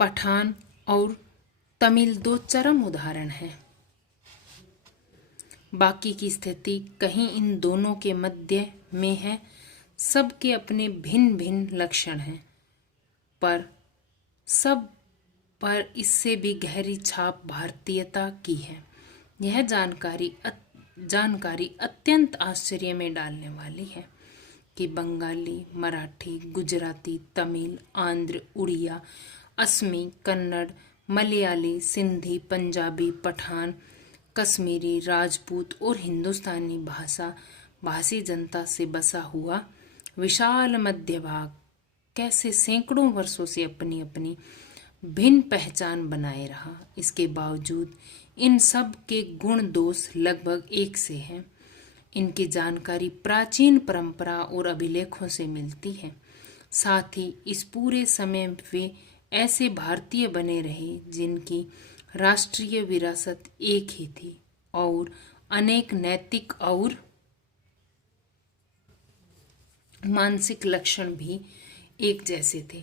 पठान और तमिल दो चरम उदाहरण हैं। बाकी की स्थिति कहीं इन दोनों के मध्य में है। सबके अपने भिन्न भिन्न लक्षण हैं, पर सब पर इससे भी गहरी छाप भारतीयता की है। यह जानकारी अत्यंत आश्चर्य में डालने वाली है कि बंगाली, मराठी, गुजराती, तमिल, आंध्र, उड़िया, असमी, कन्नड़, मलयाली, सिंधी, पंजाबी, पठान, कश्मीरी, राजपूत और हिंदुस्तानी भाषी जनता से बसा हुआ विशाल मध्य भाग कैसे सैकड़ों वर्षों से अपनी अपनी भिन्न पहचान बनाए रहा। इसके बावजूद इन सब के गुण दोष लगभग एक से हैं। इनकी जानकारी प्राचीन परंपरा और अभिलेखों से मिलती है। साथ ही इस पूरे समय वे ऐसे भारतीय बने रहे जिनकी राष्ट्रीय विरासत एक ही थी और अनेक नैतिक और मानसिक लक्षण भी एक जैसे थे।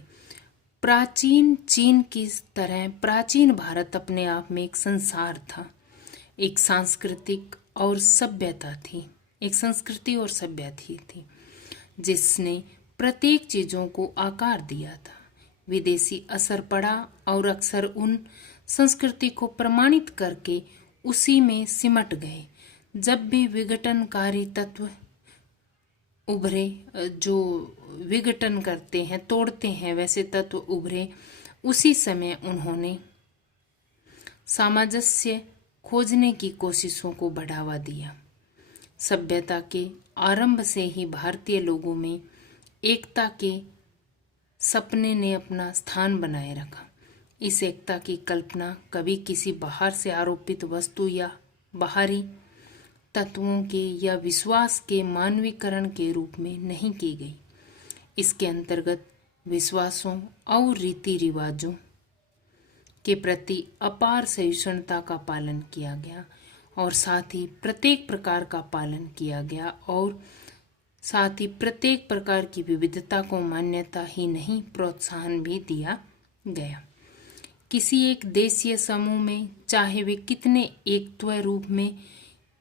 प्राचीन चीन की तरह प्राचीन भारत अपने आप में एक संसार था। एक सांस्कृतिक और सभ्यता थी एक संस्कृति और सभ्यता थी जिसने प्रत्येक चीजों को आकार दिया था। विदेशी असर पड़ा और अक्सर उन संस्कृति को प्रमाणित करके उसी में सिमट गए। जब भी विघटनकारी तत्व उभरे, जो विघटन करते हैं, तोड़ते हैं, वैसे तत्व उभरे, उसी समय उन्होंने सामंजस्य खोजने की कोशिशों को बढ़ावा दिया। सभ्यता के आरंभ से ही भारतीय लोगों में एकता के सपने ने अपना स्थान बनाए रखा। इस एकता की कल्पना कभी किसी बाहर से आरोपित वस्तु या बाहरी तत्वों के या विश्वास के मानवीकरण के रूप में नहीं की गई। इसके अंतर्गत विश्वासों और रीति रिवाजों के प्रति अपार सहिष्णुता का पालन किया गया और साथ ही प्रत्येक प्रकार का पालन किया गया और साथ ही प्रत्येक प्रकार की विविधता को मान्यता ही नहीं प्रोत्साहन भी दिया गया। किसी एक देशीय समूह में चाहे वे कितने एकत्व रूप में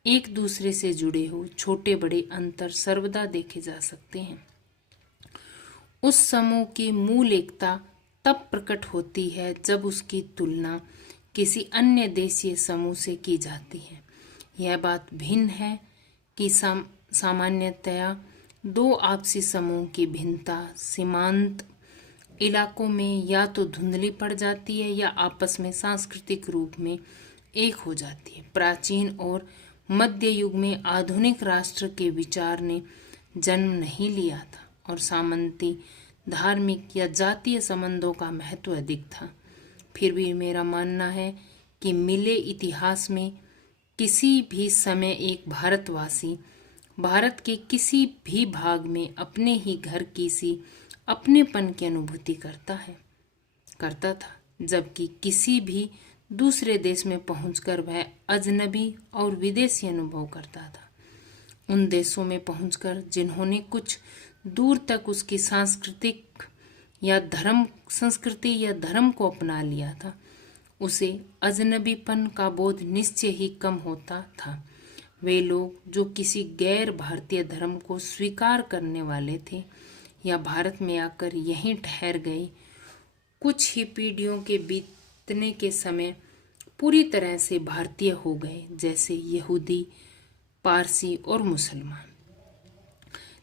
एक दूसरे से जुड़े हो, छोटे बड़े अंतर सर्वदा देखे जा सकते हैं। उस समूह की मूल एकता तब प्रकट होती है जब उसकी तुलना किसी अन्य देशीय समूह से की जाती है। यह बात भिन्न है कि सामान्यतया दो आपसी समूह की भिन्नता सीमांत इलाकों में या तो धुंधली पड़ जाती है या आपस में सांस्कृतिक रूप में एक हो जाती है। प्राचीन और मध्य युग में आधुनिक राष्ट्र के विचार ने जन्म नहीं लिया था और सामंती धार्मिक या जातीय संबंधों का महत्व अधिक था। फिर भी मेरा मानना है कि मिले इतिहास में किसी भी समय एक भारतवासी भारत के किसी भी भाग में अपने ही घर की सी अपनेपन की अनुभूति करता था, जबकि किसी भी दूसरे देश में पहुंचकर वह अजनबी और विदेशी अनुभव करता था। उन देशों में पहुंचकर जिन्होंने कुछ दूर तक उसकी संस्कृति या धर्म को अपना लिया था, उसे अजनबीपन का बोध निश्चय ही कम होता था। वे लोग जो किसी गैर भारतीय धर्म को स्वीकार करने वाले थे या भारत में आकर यहीं ठहर गए, कुछ ही पीढ़ियों के बीतने के समय पूरी तरह से भारतीय हो गए, जैसे यहूदी, पारसी और मुसलमान।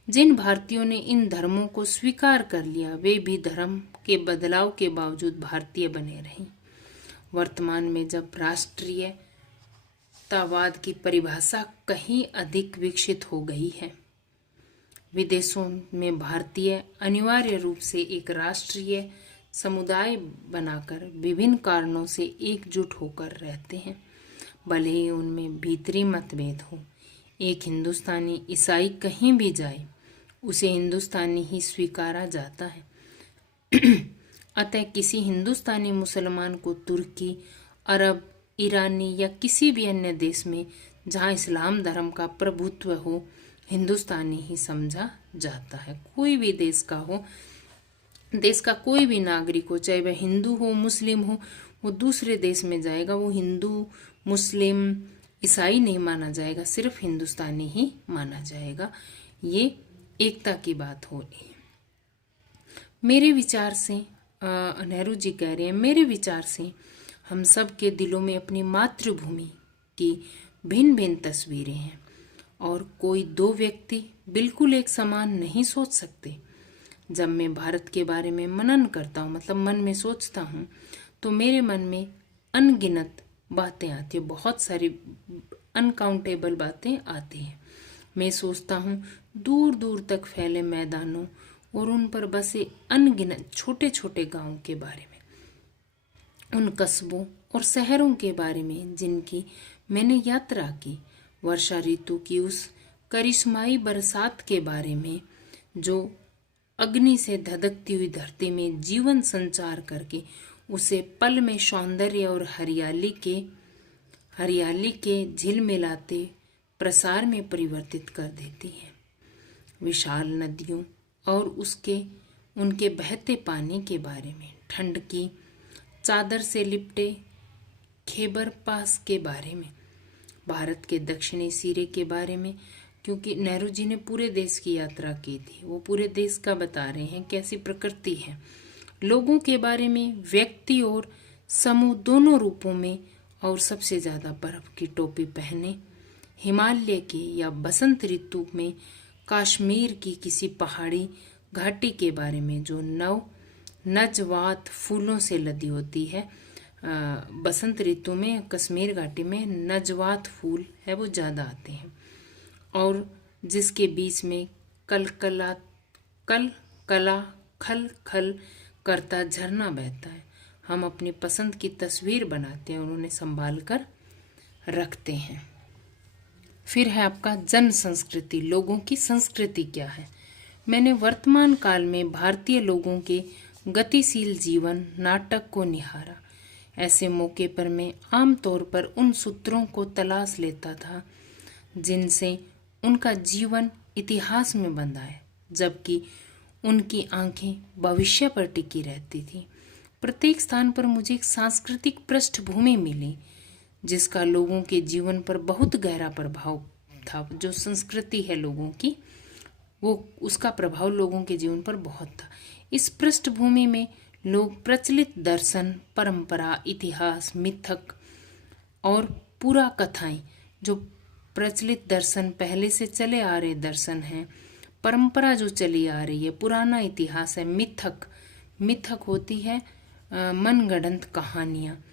जिन भारतीयों ने इन धर्मों को स्वीकार कर लिया, वे भी धर्म के बदलाव के बावजूद भारतीय बने रहे। वर्तमान में जब राष्ट्रीयतावाद की परिभाषा कहीं अधिक विकसित हो गई है, विदेशों में भारतीय अनिवार्य रूप से एक राष्ट्रीय समुदाय बनाकर विभिन्न कारणों से एकजुट होकर रहते हैं, भले ही उनमें भीतरी मतभेद हो। एक हिंदुस्तानी ईसाई कहीं भी जाए, उसे हिंदुस्तानी ही स्वीकारा जाता है। अतः किसी हिंदुस्तानी मुसलमान को तुर्की, अरब, ईरानी या किसी भी अन्य देश में जहाँ इस्लाम धर्म का प्रभुत्व हो, हिंदुस्तानी ही समझा जाता है। कोई भी देश का हो, देश का कोई भी नागरिक हो, चाहे वह हिंदू हो मुस्लिम हो, वो दूसरे देश में जाएगा, वो हिंदू मुस्लिम ईसाई नहीं माना जाएगा, सिर्फ हिंदुस्तानी ही माना जाएगा। ये एकता की बात हो रही है। मेरे विचार से नेहरू जी कह रहे हैं, मेरे विचार से हम सब के दिलों में अपनी मातृभूमि की भिन्न भिन्न तस्वीरें हैं और कोई दो व्यक्ति बिल्कुल एक समान नहीं सोच सकते। जब मैं भारत के बारे में मनन करता हूँ, मतलब मन में सोचता हूँ, तो मेरे मन में अनगिनत बातें आती है, बहुत सारी अनकाउंटेबल बातें आती हैं। मैं सोचता हूँ दूर दूर तक फैले मैदानों और उन पर बसे अनगिनत छोटे छोटे गांवों के बारे में, उन कस्बों और शहरों के बारे में जिनकी मैंने यात्रा की, वर्षा ऋतु की उस करिश्माई बरसात के बारे में जो अग्नि से धधकती हुई धरती में जीवन संचार करके उसे पल में सौंदर्य और हरियाली के झिलमिलाते प्रसार में परिवर्तित कर देती है। विशाल नदियों और उनके बहते पानी के बारे में, ठंड की चादर से लिपटे खैबर पास के बारे में, भारत के दक्षिणी सिरे के बारे में, क्योंकि नेहरू जी ने पूरे देश की यात्रा की थी, वो पूरे देश का बता रहे हैं कैसी प्रकृति है, लोगों के बारे में, व्यक्ति और समूह दोनों रूपों में, और सबसे ज़्यादा बर्फ की टोपी पहने हिमालय की या बसंत ऋतु में कश्मीर की किसी पहाड़ी घाटी के बारे में जो नजवात फूलों से लदी होती है। बसंत ऋतु में कश्मीर घाटी में नजवात फूल है वो ज़्यादा आते हैं, और जिसके बीच में कल कला खल खल करता झरना बहता है। हम अपनी पसंद की तस्वीर बनाते हैं और उन्हें संभाल कर रखते हैं। फिर है आपका जन संस्कृति, लोगों की संस्कृति क्या है। मैंने वर्तमान काल में भारतीय लोगों के गतिशील जीवन नाटक को निहारा। ऐसे मौके पर मैं आमतौर पर उन सूत्रों को तलाश लेता था जिनसे उनका जीवन इतिहास में बंधा है, जबकि उनकी आंखें भविष्य पर टिकी रहती थी। प्रत्येक स्थान पर मुझे एक सांस्कृतिक पृष्ठभूमि मिली जिसका लोगों के जीवन पर बहुत गहरा प्रभाव था। जो संस्कृति है लोगों की, वो उसका प्रभाव लोगों के जीवन पर बहुत था। इस पृष्ठभूमि में लोग प्रचलित दर्शन, परंपरा, इतिहास, मिथक और पूरा कथाएं, जो प्रचलित दर्शन पहले से चले आ रहे दर्शन हैं, परंपरा जो चली आ रही है, पुराना इतिहास है, मिथक होती है मनगढ़ंत कहानियाँ,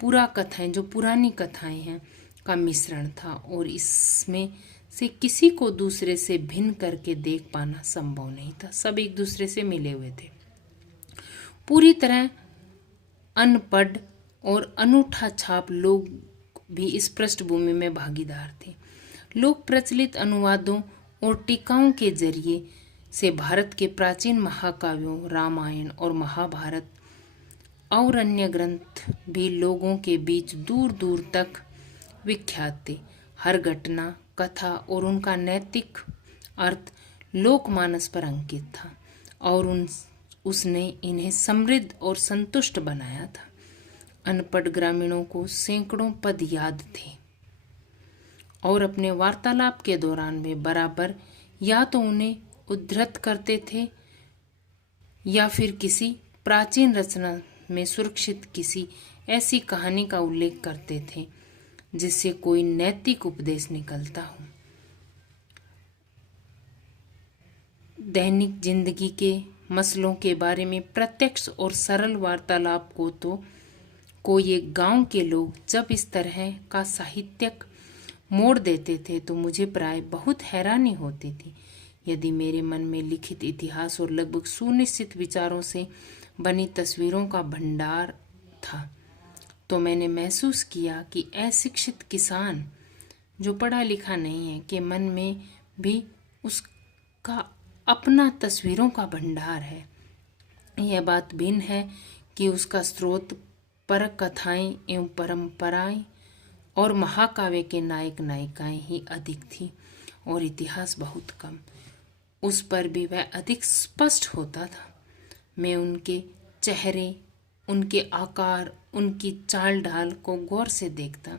पूरा कथाएं जो पुरानी कथाएं हैं का मिश्रण था, और इसमें से किसी को दूसरे से भिन्न करके देख पाना संभव नहीं था। सब एक दूसरे से मिले हुए थे। पूरी तरह अनपढ़ और अनूठा छाप लोग भी इस पृष्ठभूमि में भागीदार थे। लोग प्रचलित अनुवादों और टीकाओं के जरिए से भारत के प्राचीन महाकाव्यों, रामायण और महाभारत और अन्य ग्रंथ भी लोगों के बीच दूर दूर तक विख्यात थे। हर घटना, कथा और उनका नैतिक अर्थ लोकमानस पर अंकित था और उसने इन्हें समृद्ध और संतुष्ट बनाया था। अनपढ़ ग्रामीणों को सैकड़ों पद याद थे और अपने वार्तालाप के दौरान वे बराबर या तो उन्हें उद्धृत करते थे या फिर किसी प्राचीन रचना में सुरक्षित किसी ऐसी कहानी का उल्लेख करते थे जिससे कोई नैतिक उपदेश निकलता हो। दैनिक जिंदगी के मसलों के बारे में प्रत्यक्ष और सरल वार्तालाप को तो कोई एक गांव के लोग जब इस तरह का साहित्यिक मोड़ देते थे तो मुझे प्राय बहुत हैरानी होती थी। यदि मेरे मन में लिखित इतिहास और लगभग सुनिश्चित विचारों से बनी तस्वीरों का भंडार था, तो मैंने महसूस किया कि अशिक्षित किसान जो पढ़ा लिखा नहीं है के मन में भी उसका अपना तस्वीरों का भंडार है। यह बात भिन्न है कि उसका स्रोत परक कथाएं एवं परंपराएं और महाकाव्य के नायक नायिकाएं ही अधिक थी और इतिहास बहुत कम। उस पर भी वह अधिक स्पष्ट होता था। मैं उनके चेहरे, उनके आकार, उनकी चाल ढाल को गौर से देखता।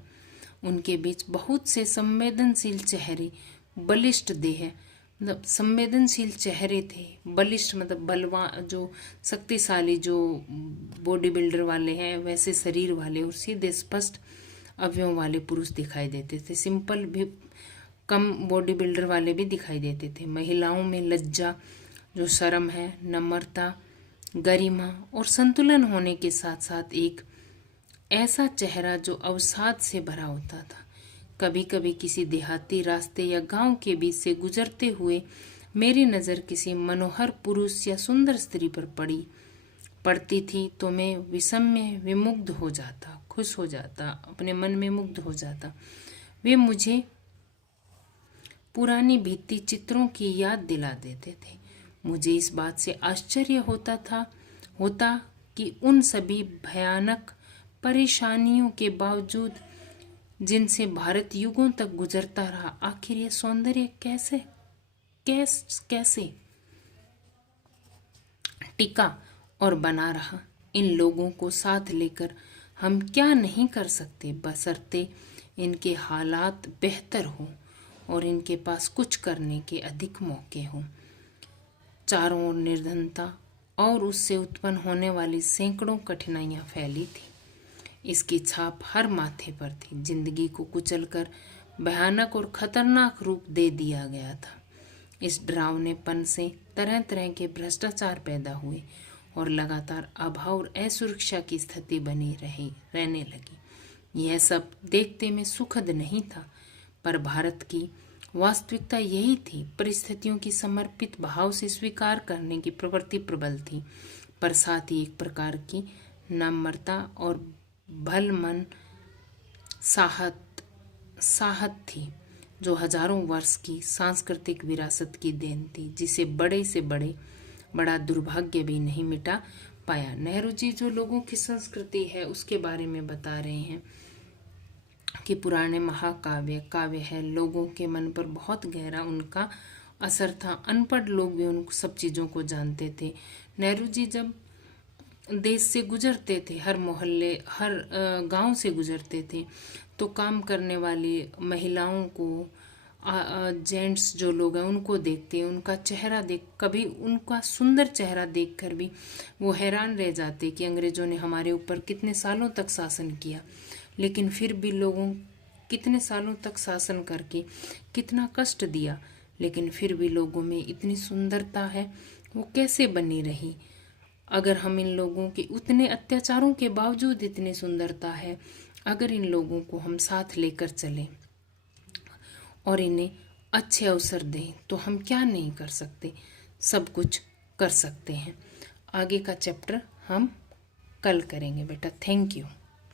उनके बीच बहुत से संवेदनशील चेहरे, बलिष्ठ देह, मतलब संवेदनशील चेहरे थे। बलिष्ठ मतलब बलवान, जो शक्तिशाली, जो बॉडी बिल्डर वाले हैं वैसे शरीर वाले और सीधे स्पष्ट अवयवों वाले पुरुष दिखाई देते थे। सिंपल भी कम बॉडी बिल्डर वाले भी दिखाई देते थे। महिलाओं में लज्जा, जो शर्म है, नम्रता, गरिमा और संतुलन होने के साथ साथ एक ऐसा चेहरा जो अवसाद से भरा होता था। कभी कभी किसी देहाती रास्ते या गांव के बीच से गुजरते हुए मेरी नज़र किसी मनोहर पुरुष या सुंदर स्त्री पर पड़ती थी तो मैं विस्मय विमुग्ध हो जाता, खुश हो जाता, अपने मन में मुग्ध हो जाता। वे मुझे पुरानी भित्ति चित्रों की याद दिला देते थे। मुझे इस बात से आश्चर्य होता कि उन सभी भयानक परेशानियों के बावजूद जिनसे भारत युगों तक गुजरता रहा, आखिर यह सौंदर्य कैसे टिका और बना रहा। इन लोगों को साथ लेकर हम क्या नहीं कर सकते, बशर्ते इनके हालात बेहतर हो और इनके पास कुछ करने के अधिक मौके हों। चारों ओर निर्धनता और उससे उत्पन्न होने वाली सैकड़ों कठिनाइयां फैली थी। इसकी छाप हर माथे पर थी। जिंदगी को कुचलकर भयानक और खतरनाक रूप दे दिया गया था। इस डरावनेपन से तरह तरह के भ्रष्टाचार पैदा हुए और लगातार अभाव और असुरक्षा की स्थिति बनी रहने लगी। यह सब देखते में सुखद नहीं था, पर भारत की वास्तविकता यही थी। परिस्थितियों की समर्पित भाव से स्वीकार करने की प्रवृत्ति प्रबल थी, पर साथ ही एक प्रकार की नम्रता और भलमन साहत थी, जो हजारों वर्ष की सांस्कृतिक विरासत की देन थी, जिसे बड़े से बड़ा दुर्भाग्य भी नहीं मिटा पाया। नेहरू जी जो लोगों की संस्कृति है उसके बारे में बता रहे हैं कि पुराने काव्य है, लोगों के मन पर बहुत गहरा उनका असर था। अनपढ़ लोग भी उन सब चीज़ों को जानते थे। नेहरू जी जब देश से गुजरते थे, हर मोहल्ले, हर गांव से गुजरते थे, तो काम करने वाली महिलाओं को, जेंट्स जो लोग हैं उनको देखते, उनका चेहरा कभी उनका सुंदर चेहरा देखकर भी वो हैरान रह जाते कि अंग्रेजों ने हमारे ऊपर कितने सालों तक शासन किया, लेकिन फिर भी लोगों कितने सालों तक शासन करके कितना कष्ट दिया, लेकिन फिर भी लोगों में इतनी सुंदरता है, वो कैसे बनी रही। अगर हम इन लोगों के उतने अत्याचारों के बावजूद इतनी सुंदरता है, अगर इन लोगों को हम साथ लेकर चलें और इन्हें अच्छे अवसर दें तो हम क्या नहीं कर सकते, सब कुछ कर सकते हैं। आगे का चैप्टर हम कल करेंगे बेटा। Thank you.